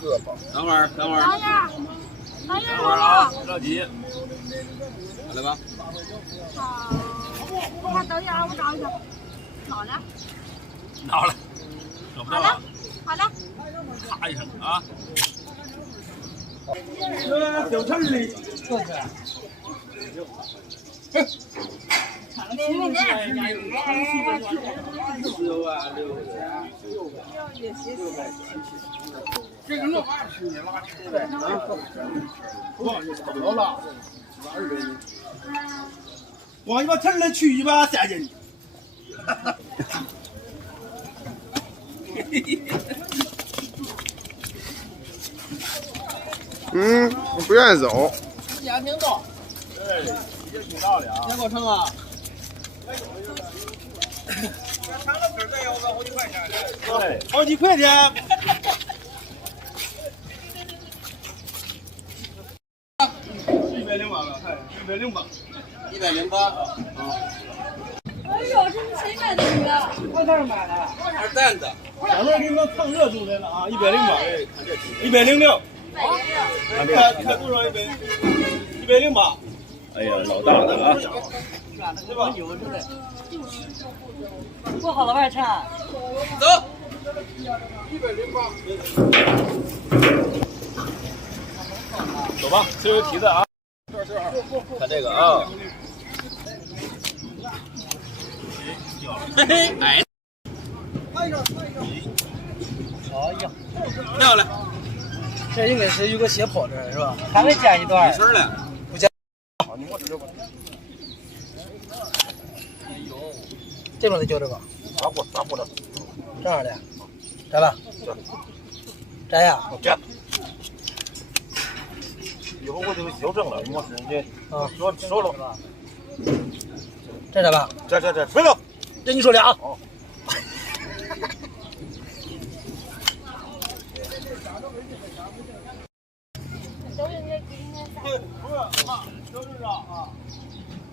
胳膊。等会儿。等一下，啊，别着急。来吧。好，我等一下，我找一下。好了。好了。找不到了。好了。咔一声啊。小城里。这个老八吃的，老八吃的啊！老了，200呢。往一把城里去一把3斤。我不愿意走。时间挺高。对，也挺大的啊。天过城啊。长了根再要个好几块钱的。对，好几块钱。108了，还108。108。哎呦，这是谁买的鱼啊？我这儿买的。二蛋的。刚才给你们蹭热度来了啊，108，106。看多少108。哎呀，老大了啊！对吧？不好了，外产。走。走吧，最后提子啊！看这个啊。嘿嘿，哎。哎呀，漂亮。这应该是有个斜坡这是吧？还没剪一段。没事了。不剪。你我这吧。哎呦，这种得揪这个。打过了。这样的，摘吧。摘呀。摘。以后我就修正了，我是这啊，说了。摘吧。摘，睡了。这你说俩。哦。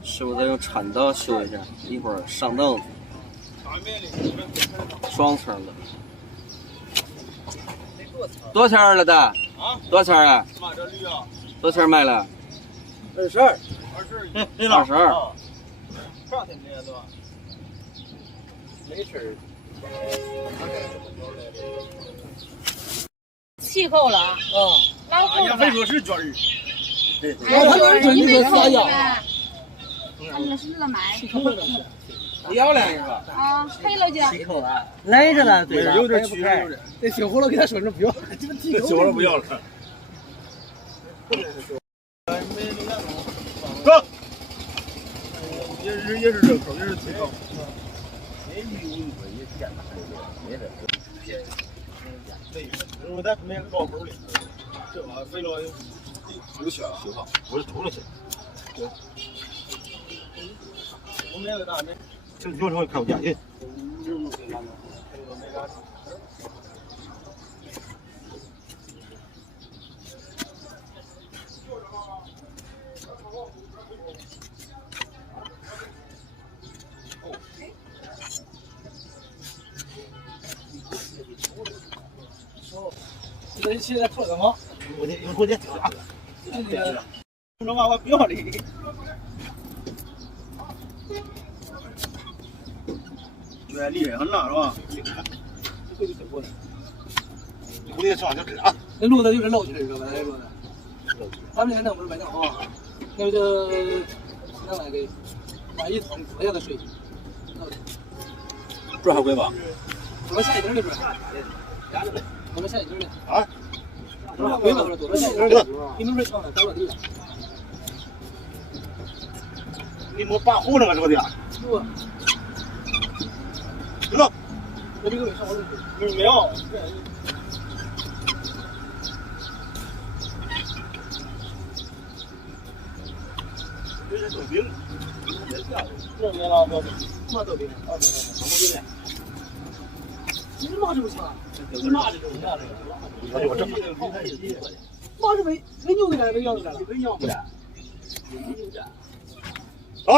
师傅再用铲刀修一下，一会儿上凳子。双层的。多少钱了的？啊？多少钱啊？妈，这驴啊！多少钱卖了？22。22。啥天天对吧？没事。气候了啊！老厚了。非说是卷儿。对。你没看见？他们是热买。你要来是吧？啊，黑了就。气口了，来着了，对有点区别。这修好了给他说这不要，修了不要了。走。也是热口，也是最高。对，咱没绕口的，这玩意肥了有血了，我是吐了去。对。我买个大米，这有时候看不见去。这现在脱干嘛？有拖鞋啊！这娃娃不要脸。对，厉害很了是吧？我得上就是啊。那路子就是漏去了，知道吧？那路子。咱们那不是买那好，那个那个万一桶多下的水。这还贵吧？多下一点的水。多下一点的。啊？贵吧？多下一点的。你们说上了，到了地了。你没拔胡那个是不是？是吧？知道。那这个没上我这没有。这是豆饼。这边了，这豆饼，豆饼。你妈这么强？你妈这种啥的？我这妈这没牛的来，没羊的来了，啊！